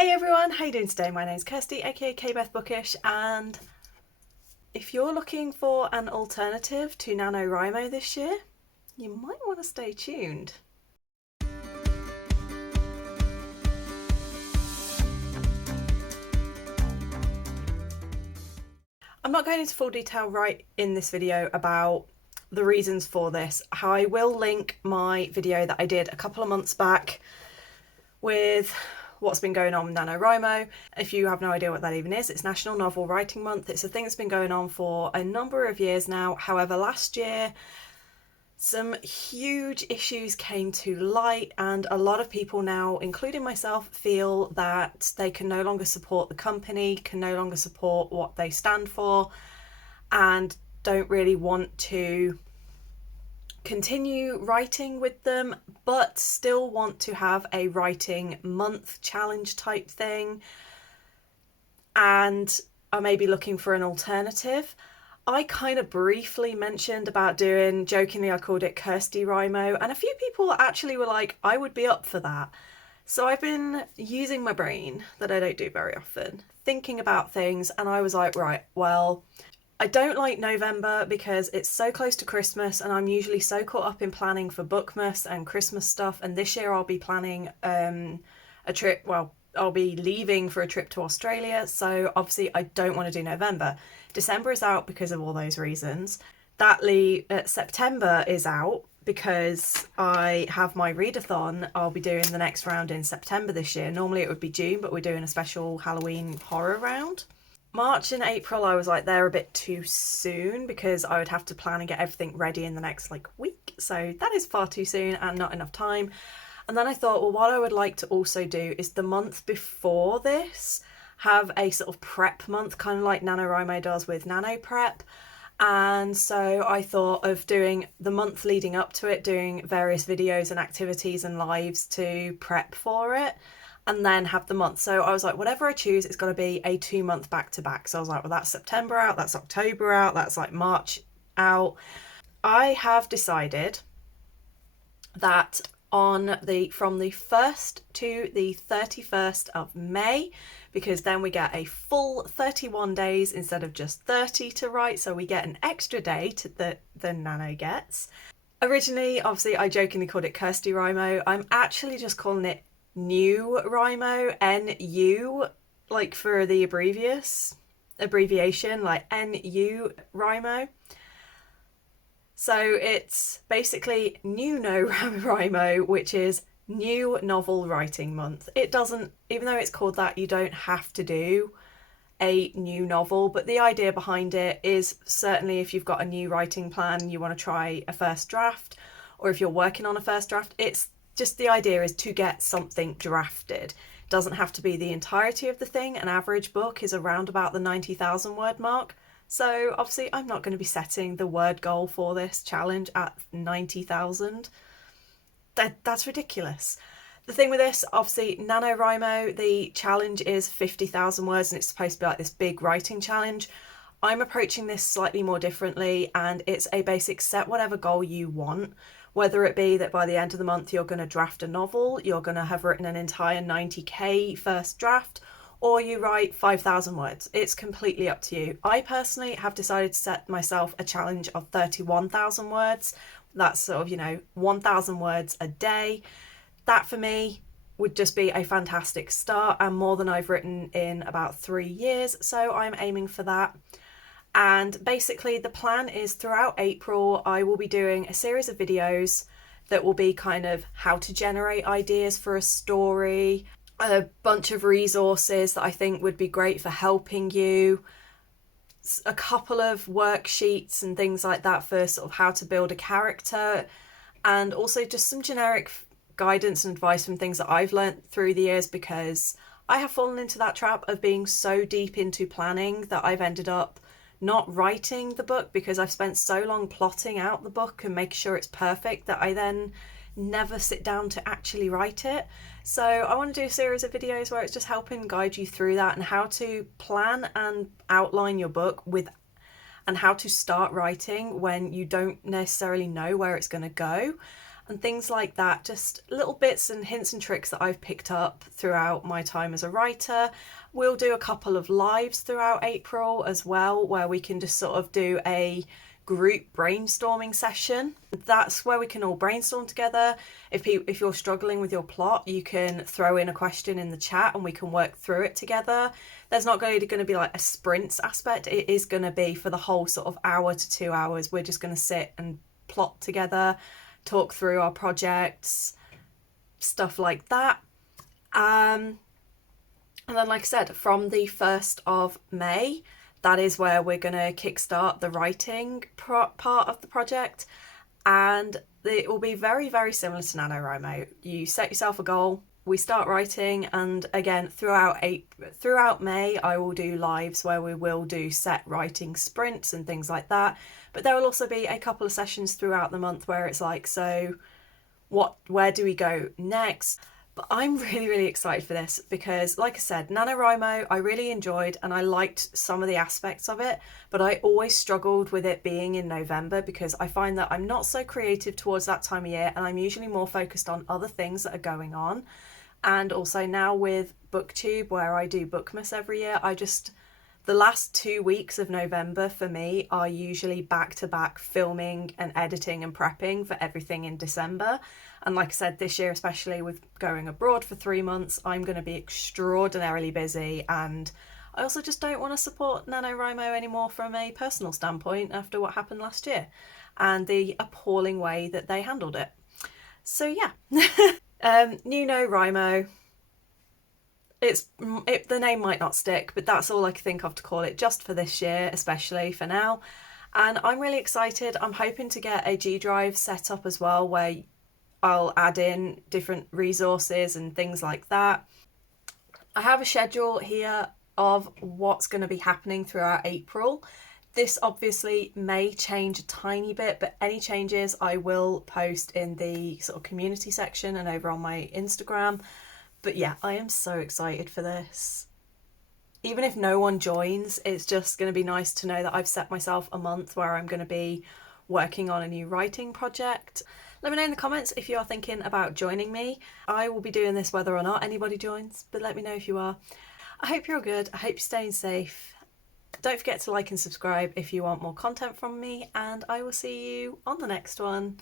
Hey everyone, how you doing today? My name's Kirsty, aka KBeth Bookish, and if you're looking for an alternative to NaNoWriMo this year, you might want to stay tuned. I'm not going into full detail right in this video about the reasons for this. I will link my video that I did a couple of months back with what's been going on with NaNoWriMo. If you have no idea what that even is, it's National Novel Writing Month. It's a thing that's been going on for a number of years now. However, last year some huge issues came to light and a lot of people now, including myself, feel that they can no longer support the company, can no longer support what they stand for, and don't really want to continue writing with them, but still want to have a writing month challenge type thing and are maybe looking for an alternative. I kind of briefly mentioned about doing, jokingly I called it Kirsty Rimo, and a few people actually were like, I would be up for that. So I've been using my brain, that I don't do very often, thinking about things, and I was like, right, well, I don't like November because it's so close to Christmas and I'm usually so caught up in planning for Bookmas and Christmas stuff, and this year I'll be planning a trip, well, I'll be leaving for a trip to Australia, so obviously I don't want to do November. December is out because of all those reasons. September is out because I have my readathon. I'll be doing the next round in September this year. Normally it would be June, but we're doing a special Halloween horror round. March and April I was like, they're a bit too soon because I would have to plan and get everything ready in the next week, so that is far too soon and not enough time. And then I thought, well, what I would like to also do is the month before this have a sort of prep month, kind of like NaNoWrimo does with Nano Prep. And so I thought of doing the month leading up to it, doing various videos and activities and lives to prep for it, and then have the month. So I was like, whatever I choose, it's got to be a 2-month back-to-back. So I was like, well, that's September out, that's October out, that's like March out. I have decided that from the 1st to the 31st of May, because then we get a full 31 days instead of just 30 to write, so we get an extra day that the Nano gets. Originally, obviously, I jokingly called it Kirsty Rimo. I'm actually just calling it NuNoWrimo, N-U, like for the abbreviation, like NuNoWrimo. So it's basically NuNoWrimo, which is New Novel Writing Month. It doesn't, even though it's called that, you don't have to do a new novel, but the idea behind it is certainly if you've got a new writing plan, you want to try a first draft, or if you're working on a first draft, it's just the idea is to get something drafted. It doesn't have to be the entirety of the thing. An average book is around about the 90,000 word mark. So obviously I'm not going to be setting the word goal for this challenge at 90,000. That's ridiculous. The thing with this, obviously NaNoWrimo, the challenge is 50,000 words and it's supposed to be like this big writing challenge. I'm approaching this slightly more differently, and it's a basic set whatever goal you want, whether it be that by the end of the month you're going to draft a novel, you're going to have written an entire 90k first draft, or you write 5,000 words. It's completely up to you. I personally have decided to set myself a challenge of 31,000 words. That's sort of, 1,000 words a day. That for me would just be a fantastic start and more than I've written in about 3 years. So I'm aiming for that. And basically the plan is throughout April, I will be doing a series of videos that will be kind of how to generate ideas for a story, a bunch of resources that I think would be great for helping you, a couple of worksheets and things like that for sort of how to build a character, and also just some generic guidance and advice from things that I've learned through the years, because I have fallen into that trap of being so deep into planning that I've ended up not writing the book because I've spent so long plotting out the book and making sure it's perfect that I then never sit down to actually write it. So I want to do a series of videos where it's just helping guide you through that and how to plan and outline your book and how to start writing when you don't necessarily know where it's going to go. and things like that. Just little bits and hints and tricks that I've picked up throughout my time as a writer. We'll do a couple of lives throughout April as well, where we can just sort of do a group brainstorming session. That's where we can all brainstorm together. If you're struggling with your plot, you can throw in a question in the chat and we can work through it together. There's not going to be like a sprints aspect. It is going to be for the whole sort of hour to 2 hours. We're just going to sit and plot together, talk through our projects, stuff like that. And then, like I said, from the 1st of May, that is where we're going to kickstart the writing part of the project. And it will be very, very similar to NaNoWriMo. You set yourself a goal, we start writing, and again, throughout May, I will do lives where we will do set writing sprints and things like that. But there will also be a couple of sessions throughout the month where it's like, so where do we go next? But I'm really, really excited for this because, like I said, NaNoWriMo I really enjoyed and I liked some of the aspects of it, but I always struggled with it being in November because I find that I'm not so creative towards that time of year and I'm usually more focused on other things that are going on. And also now with BookTube, where I do Bookmas every year, the last 2 weeks of November for me are usually back-to-back filming and editing and prepping for everything in December. And like I said, this year, especially with going abroad for 3 months, I'm going to be extraordinarily busy. And I also just don't want to support NaNoWrimo anymore from a personal standpoint after what happened last year and the appalling way that they handled it. So yeah, NuNoWrimo. The name might not stick, but that's all I can think of to call it just for this year, especially for now. And I'm really excited. I'm hoping to get a G Drive set up as well, where I'll add in different resources and things like that. I have a schedule here of what's going to be happening throughout April. This obviously may change a tiny bit, but any changes I will post in the sort of community section and over on my Instagram. But yeah, I am so excited for this. Even if no one joins, it's just going to be nice to know that I've set myself a month where I'm going to be working on a new writing project. Let me know in the comments if you are thinking about joining me. I will be doing this whether or not anybody joins, but let me know if you are. I hope you're all good. I hope you're staying safe. Don't forget to like and subscribe if you want more content from me, and I will see you on the next one.